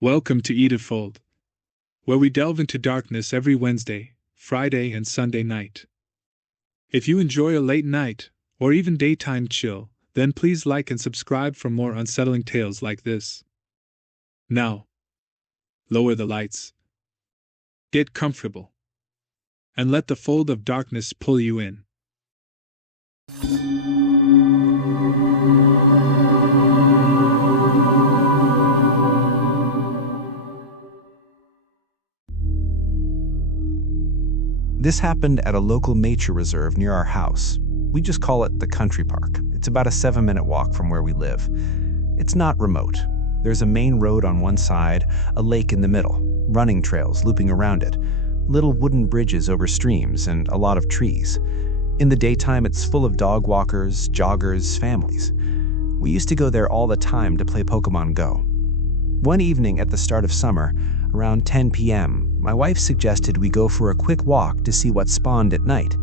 Welcome to Edenfold, where we delve into darkness every Wednesday, Friday, and Sunday night. If you enjoy a late night, or even daytime chill, then please like and subscribe for more unsettling tales like this. Now, lower the lights, get comfortable, and let the fold of darkness pull you in. This happened at a local nature reserve near our house. We just call it the country park. It's about a 7-minute walk from where we live. It's not remote. There's a main road on one side, a lake in the middle, running trails looping around it, little wooden bridges over streams, and a lot of trees. In the daytime, it's full of dog walkers, joggers, families. We used to go there all the time to play Pokemon Go. One evening at the start of summer, around 10 p.m., my wife suggested we go for a quick walk to see what spawned at night.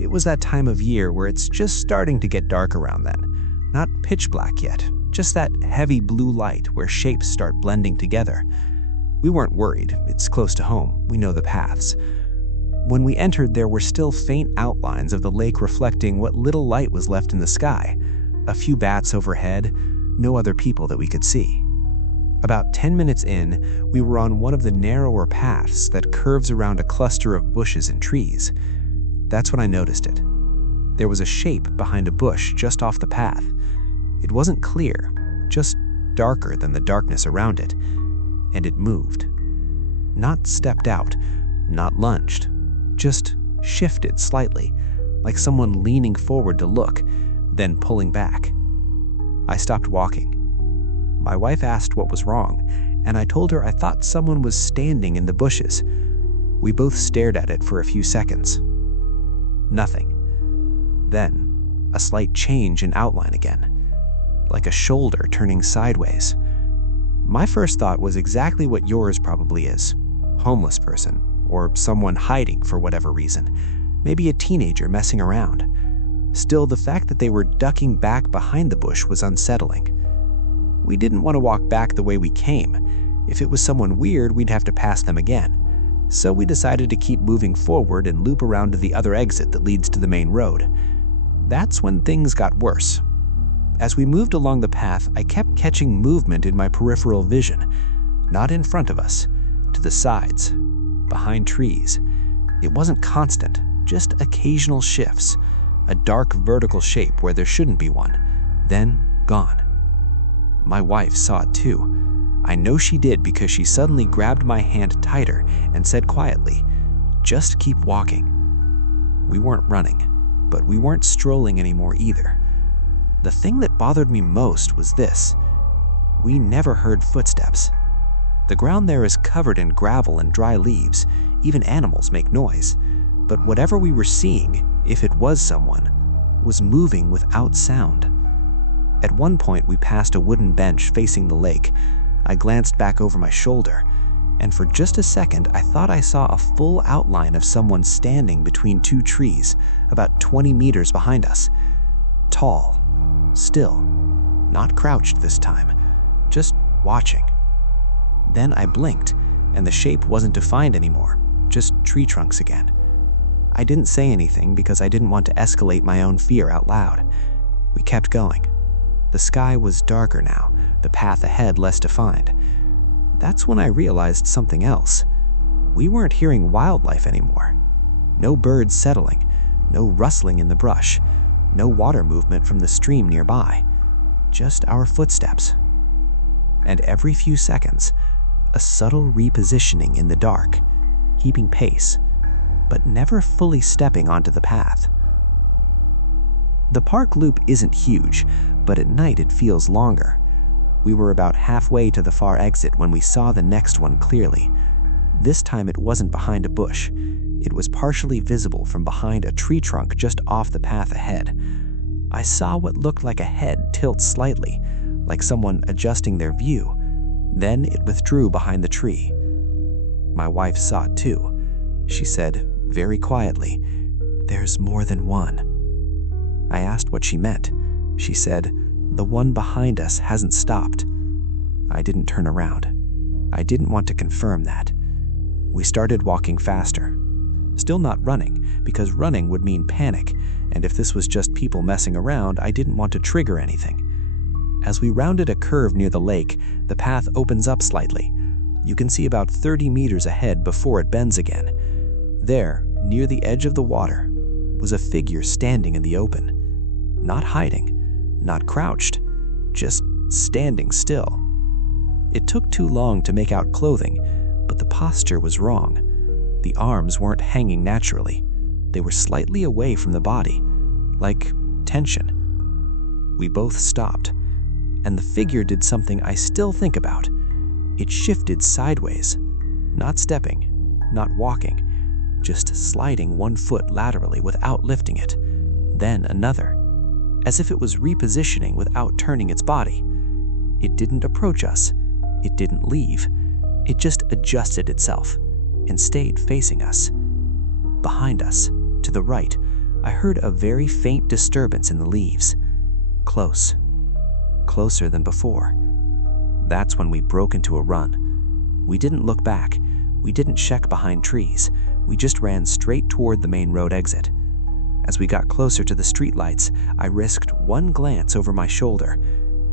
It was that time of year where it's just starting to get dark around then. Not pitch black yet, just that heavy blue light where shapes start blending together. We weren't worried. It's close to home. We know the paths. When we entered, there were still faint outlines of the lake reflecting what little light was left in the sky. A few bats overhead, no other people that we could see. About 10 minutes in, we were on one of the narrower paths that curves around a cluster of bushes and trees. That's when I noticed it. There was a shape behind a bush just off the path. It wasn't clear, just darker than the darkness around it, and it moved. Not stepped out, not lunged, just shifted slightly, like someone leaning forward to look, then pulling back. I stopped walking. My wife asked what was wrong, and I told her I thought someone was standing in the bushes. We both stared at it for a few seconds. Nothing. Then, a slight change in outline again, like a shoulder turning sideways. My first thought was exactly what yours probably is. Homeless person, or someone hiding for whatever reason. Maybe a teenager messing around. Still, the fact that they were ducking back behind the bush was unsettling. We didn't want to walk back the way we came. If it was someone weird, we'd have to pass them again. So we decided to keep moving forward and loop around to the other exit that leads to the main road. That's when things got worse. As we moved along the path, I kept catching movement in my peripheral vision. Not in front of us, to the sides, behind trees. It wasn't constant, just occasional shifts. A dark vertical shape where there shouldn't be one, then gone. My wife saw it too. I know she did because she suddenly grabbed my hand tighter and said quietly, "Just keep walking." We weren't running, but we weren't strolling anymore either. The thing that bothered me most was this. We never heard footsteps. The ground there is covered in gravel and dry leaves. Even animals make noise. But whatever we were seeing, if it was someone, was moving without sound. At one point, we passed a wooden bench facing the lake. I glanced back over my shoulder, and for just a second, I thought I saw a full outline of someone standing between two trees, about 20 meters behind us. Tall, still, not crouched this time, just watching. Then I blinked, and the shape wasn't defined anymore, just tree trunks again. I didn't say anything because I didn't want to escalate my own fear out loud. We kept going. The sky was darker now, the path ahead less defined. That's when I realized something else. We weren't hearing wildlife anymore. No birds settling, no rustling in the brush, no water movement from the stream nearby. Just our footsteps. And every few seconds, a subtle repositioning in the dark, keeping pace, but never fully stepping onto the path. The park loop isn't huge, but at night it feels longer. We were about halfway to the far exit when we saw the next one clearly. This time it wasn't behind a bush. It was partially visible from behind a tree trunk just off the path ahead. I saw what looked like a head tilt slightly, like someone adjusting their view. Then it withdrew behind the tree. My wife saw it too. She said, very quietly, "There's more than one." I asked what she meant. She said, "The one behind us hasn't stopped." I didn't turn around. I didn't want to confirm that. We started walking faster. Still not running, because running would mean panic, and if this was just people messing around, I didn't want to trigger anything. As we rounded a curve near the lake, the path opens up slightly. You can see about 30 meters ahead before it bends again. There, near the edge of the water, was a figure standing in the open. Not hiding, not crouched, just standing still. It took too long to make out clothing, but the posture was wrong. The arms weren't hanging naturally. They were slightly away from the body, like tension. We both stopped, and the figure did something I still think about. It shifted sideways, not stepping, not walking, just sliding one foot laterally without lifting it, then another, as if it was repositioning without turning its body. It didn't approach us. It didn't leave. It just adjusted itself and stayed facing us. Behind us, to the right, I heard a very faint disturbance in the leaves. Close. Closer than before. That's when we broke into a run. We didn't look back. We didn't check behind trees. We just ran straight toward the main road exit. As we got closer to the streetlights, I risked one glance over my shoulder.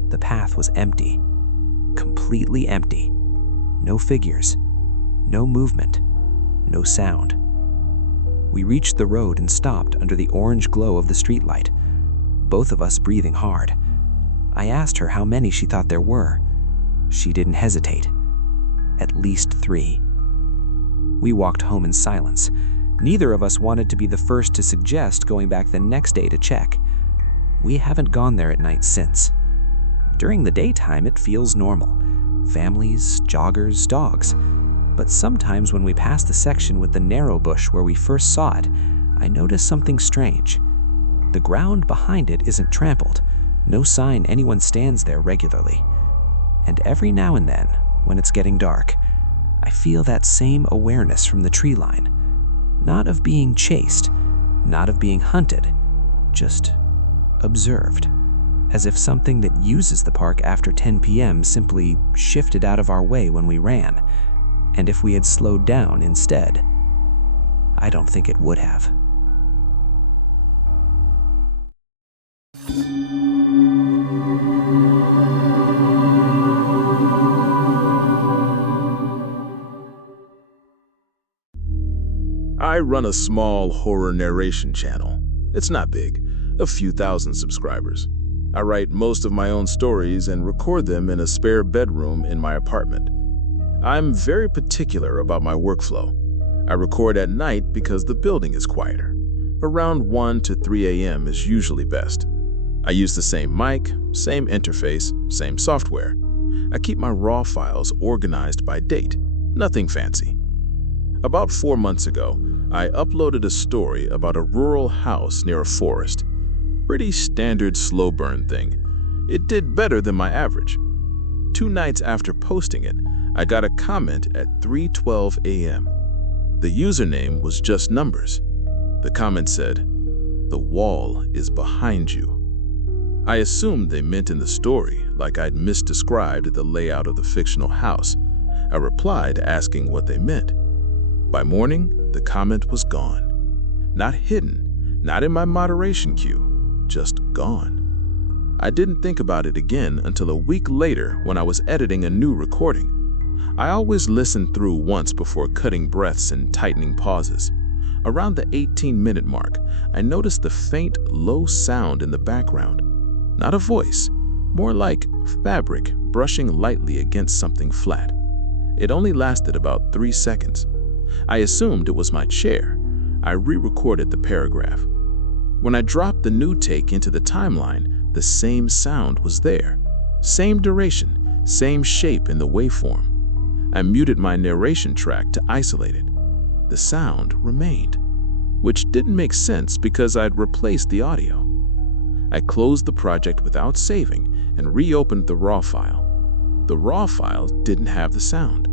The path was empty. Completely empty. No figures. No movement. No sound. We reached the road and stopped under the orange glow of the streetlight, both of us breathing hard. I asked her how many she thought there were. She didn't hesitate. At least 3. We walked home in silence. Neither of us wanted to be the first to suggest going back the next day to check. We haven't gone there at night since. During the daytime, it feels normal. Families, joggers, dogs. But sometimes when we pass the section with the narrow bush where we first saw it, I notice something strange. The ground behind it isn't trampled. No sign anyone stands there regularly. And every now and then, when it's getting dark, I feel that same awareness from the tree line. Not of being chased, not of being hunted, just observed. As if something that uses the park after 10 p.m. simply shifted out of our way when we ran. And if we had slowed down instead, I don't think it would have. I run a small horror narration channel. It's not big, a few thousand subscribers. I write most of my own stories and record them in a spare bedroom in my apartment. I'm very particular about my workflow. I record at night because the building is quieter. Around 1 to 3 a.m. is usually best. I use the same mic, same interface, same software. I keep my raw files organized by date, nothing fancy. About 4 months ago, I uploaded a story about a rural house near a forest. Pretty standard slow burn thing. It did better than my average. 2 nights after posting it, I got a comment at 3:12 a.m. The username was just numbers. The comment said, "The wall is behind you." I assumed they meant in the story, like I'd misdescribed the layout of the fictional house. I replied asking what they meant. By morning, the comment was gone. Not hidden, not in my moderation queue, just gone. I didn't think about it again until a week later when I was editing a new recording. I always listen through once before cutting breaths and tightening pauses. Around the 18-minute mark, I noticed the faint, low sound in the background. Not a voice, more like fabric brushing lightly against something flat. It only lasted about 3 seconds. I assumed it was my chair. I re-recorded the paragraph. When I dropped the new take into the timeline, the same sound was there. Same duration, same shape in the waveform. I muted my narration track to isolate it. The sound remained, which didn't make sense because I'd replaced the audio. I closed the project without saving and reopened the raw file. The raw file didn't have the sound,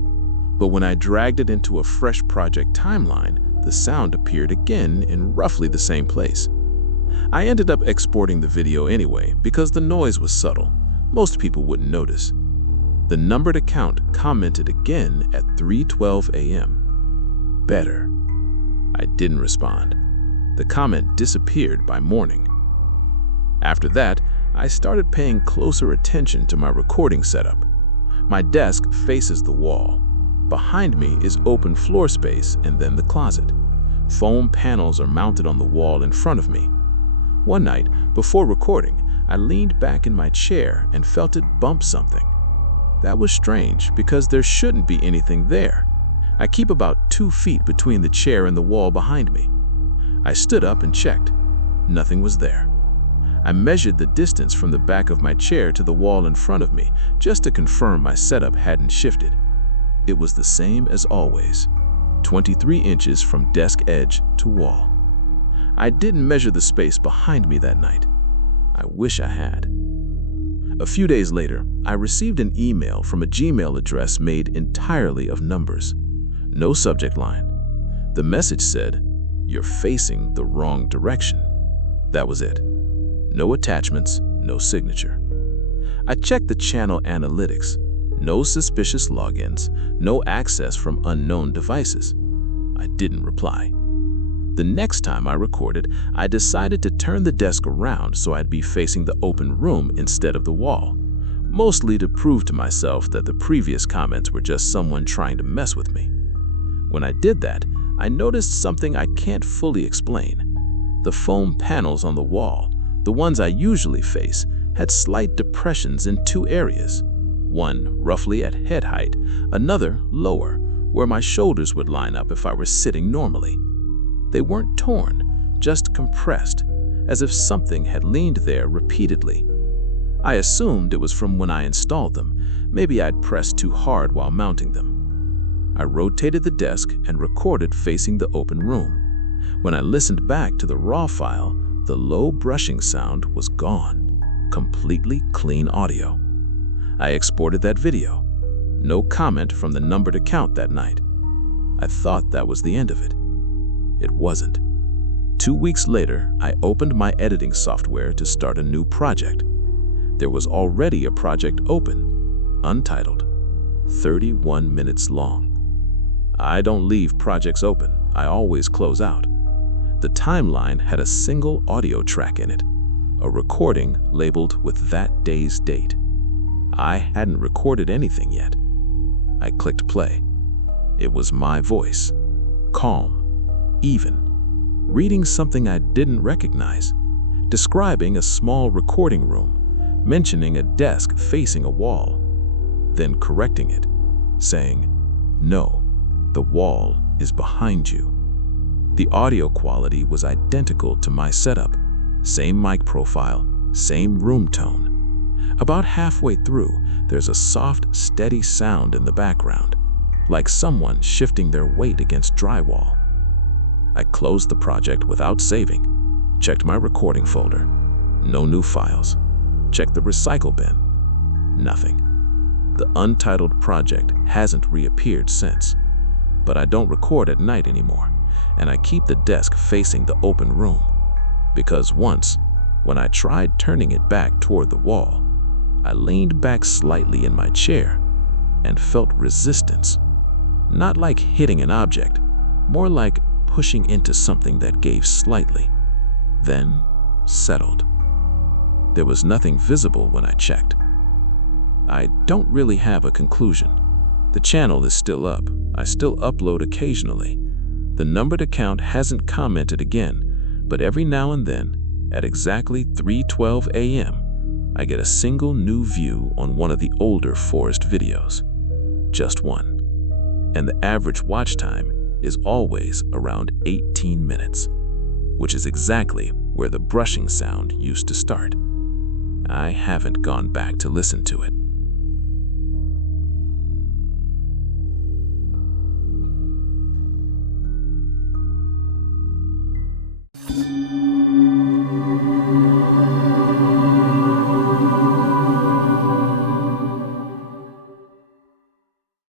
but when I dragged it into a fresh project timeline, the sound appeared again in roughly the same place. I ended up exporting the video anyway because the noise was subtle. Most people wouldn't notice. The numbered account commented again at 3:12 a.m. Better. I didn't respond. The comment disappeared by morning. After that, I started paying closer attention to my recording setup. My desk faces the wall. Behind me is open floor space and then the closet. Foam panels are mounted on the wall in front of me. One night, before recording, I leaned back in my chair and felt it bump something. That was strange because there shouldn't be anything there. I keep about 2 feet between the chair and the wall behind me. I stood up and checked. Nothing was there. I measured the distance from the back of my chair to the wall in front of me just to confirm my setup hadn't shifted. It was the same as always, 23 inches from desk edge to wall. I didn't measure the space behind me that night. I wish I had. A few days later, I received an email from a Gmail address made entirely of numbers. No subject line. The message said, "You're facing the wrong direction." That was it. No attachments, no signature. I checked the channel analytics. No suspicious logins, no access from unknown devices. I didn't reply. The next time I recorded, I decided to turn the desk around so I'd be facing the open room instead of the wall, mostly to prove to myself that the previous comments were just someone trying to mess with me. When I did that, I noticed something I can't fully explain. The foam panels on the wall, the ones I usually face, had slight depressions in 2 areas. One roughly at head height, another lower, where my shoulders would line up if I were sitting normally. They weren't torn, just compressed, as if something had leaned there repeatedly. I assumed it was from when I installed them. Maybe I'd pressed too hard while mounting them. I rotated the desk and recorded facing the open room. When I listened back to the raw file, the low brushing sound was gone. Completely clean audio. I exported that video. No comment from the numbered account that night. I thought that was the end of it. It wasn't. 2 weeks later, I opened my editing software to start a new project. There was already a project open, untitled, 31 minutes long. I don't leave projects open. I always close out. The timeline had a single audio track in it, a recording labeled with that day's date. I hadn't recorded anything yet. I clicked play. It was my voice, calm, even, reading something I didn't recognize, describing a small recording room, mentioning a desk facing a wall, then correcting it, saying, "No, the wall is behind you." The audio quality was identical to my setup, same mic profile, same room tone. About halfway through, there's a soft, steady sound in the background, like someone shifting their weight against drywall. I closed the project without saving, checked my recording folder. No new files. Checked the recycle bin. Nothing. The untitled project hasn't reappeared since. But I don't record at night anymore, and I keep the desk facing the open room. Because once, when I tried turning it back toward the wall, I leaned back slightly in my chair and felt resistance. Not like hitting an object, more like pushing into something that gave slightly, then settled. There was nothing visible when I checked. I don't really have a conclusion. The channel is still up. I still upload occasionally. The numbered account hasn't commented again, but every now and then, at exactly 3:12 a.m., I get a single new view on one of the older forest videos. Just one. And the average watch time is always around 18 minutes, which is exactly where the brushing sound used to start. I haven't gone back to listen to it.